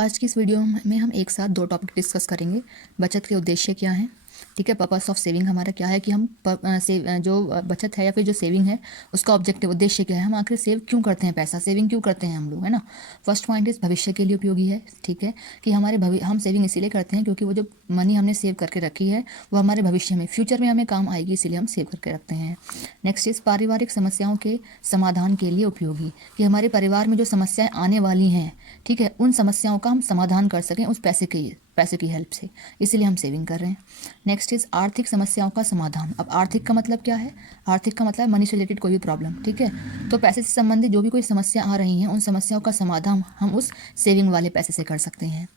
आज की इस वीडियो में हम एक साथ दो टॉपिक डिस्कस करेंगे। बचत के उद्देश्य क्या हैं, ठीक है। पर्पस ऑफ सेविंग हमारा क्या है कि हम जो बचत है या फिर जो सेविंग है उसका ऑब्जेक्टिव उद्देश्य क्या है, हम आखिर सेव क्यों करते हैं, पैसा सेविंग क्यों करते हैं हम लोग, है ना। फर्स्ट पॉइंट इस भविष्य के लिए उपयोगी है, ठीक है, कि हम सेविंग इसीलिए करते हैं क्योंकि वो जो मनी हमने सेव करके रखी है वो हमारे भविष्य में फ्यूचर में हमें काम आएगी, इसीलिए हम सेव करके रखते हैं। नेक्स्ट इस पारिवारिक समस्याओं के समाधान के लिए उपयोगी, कि हमारे परिवार में जो समस्याएं आने वाली हैं, ठीक है, उन समस्याओं का हम समाधान कर सकें उस पैसे की हेल्प से, इसीलिए हम सेविंग कर रहे हैं। नेक्स्ट इज आर्थिक समस्याओं का समाधान। अब आर्थिक का मतलब क्या है, आर्थिक का मतलब है मनी से रिलेटेड कोई भी प्रॉब्लम, ठीक है। तो पैसे से संबंधित जो भी कोई समस्या आ रही हैं उन समस्याओं का समाधान हम उस सेविंग वाले पैसे से कर सकते हैं।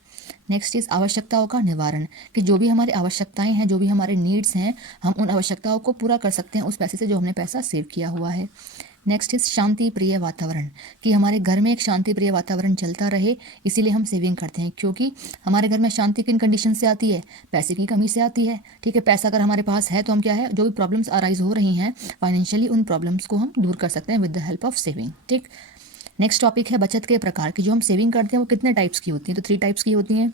नेक्स्ट इज आवश्यकताओं का निवारण, कि जो भी हमारी आवश्यकताएं हैं, जो भी हमारे नीड्स हैं, हम उन आवश्यकताओं को पूरा कर सकते हैं उस पैसे से जो हमने पैसा सेव किया हुआ है। नेक्स्ट इज शांति प्रिय वातावरण, कि हमारे घर में एक शांति प्रिय वातावरण चलता रहे, इसीलिए हम सेविंग करते हैं। क्योंकि हमारे घर में शांति किन कंडीशन से आती है, पैसे की कमी से आती है, ठीक है। पैसा अगर हमारे पास है तो हम क्या है, जो भी प्रॉब्लम्स अराइज हो रही हैं फाइनेंशियली, उन प्रॉब्लम्स को हम दूर कर सकते हैं with the help of saving, ठीक। नेक्स्ट टॉपिक है बचत के प्रकार, की जो हम सेविंग करते हैं वो कितने टाइप्स की होती हैं, तो 3 टाइप्स की होती हैं।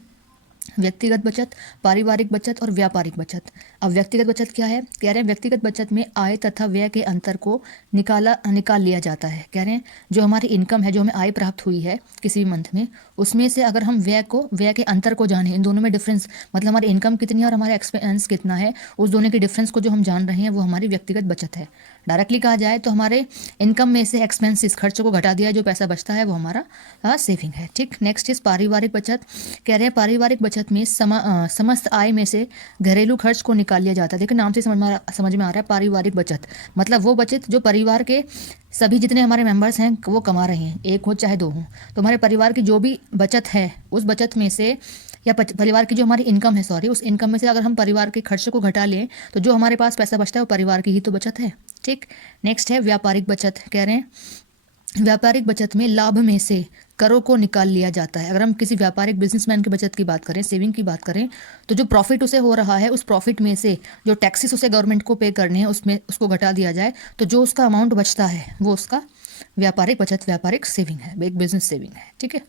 व्यक्तिगत बचत, पारिवारिक बचत और व्यापारिक बचत। अब व्यक्तिगत बचत क्या है, कह रहे हैं व्यक्तिगत बचत में आय तथा व्यय के अंतर को निकाल लिया जाता है। कह रहे हैं जो हमारी इनकम है, जो हमें आय प्राप्त हुई है किसी भी मंथ में, उसमें से अगर हम व्यय के अंतर को जाने, इन दोनों में डिफरेंस, मतलब हमारी इनकम कितनी है और हमारा एक्सपेंस कितना है, उस दोनों के डिफरेंस को जो हम जान रहे हैं वो हमारी व्यक्तिगत बचत है। डायरेक्टली कहा जाए तो हमारे इनकम में से एक्सपेंसेस, खर्चों को घटा दिया, जो पैसा बचता है वो हमारा सेविंग है, ठीक। नेक्स्ट इज पारिवारिक बचत। कह रहे हैं पारिवारिक बचत में समस्त आय में से घरेलू खर्च को निकाल लिया जाता है। देखिए नाम से समझ में आ रहा है पारिवारिक बचत, मतलब वो बचत जो परिवार के सभी जितने हमारे मेंबर्स हैं वो कमा रहे हैं, एक हो चाहे दो हो, तो हमारे परिवार की जो भी बचत है उस बचत में से, या परिवार की जो हमारी इनकम है, सॉरी, उस इनकम में से अगर हम परिवार के खर्च को घटा लें तो जो हमारे पास पैसा बचता है वो परिवार की ही तो बचत है, ठीक। नेक्स्ट है व्यापारिक बचत। कह रहे हैं व्यापारिक बचत में लाभ में से करों को निकाल लिया जाता है। अगर हम किसी व्यापारिक बिजनेसमैन की बचत की बात करें, सेविंग की बात करें, तो जो प्रॉफिट उसे हो रहा है उस प्रॉफिट में से जो टैक्सेस उसे गवर्नमेंट को पे करने हैं उसमें उसको घटा दिया जाए, तो जो उसका अमाउंट बचता है वो उसका व्यापारिक बचत, व्यापारिक सेविंग है, एक बिजनेस सेविंग है, ठीक है।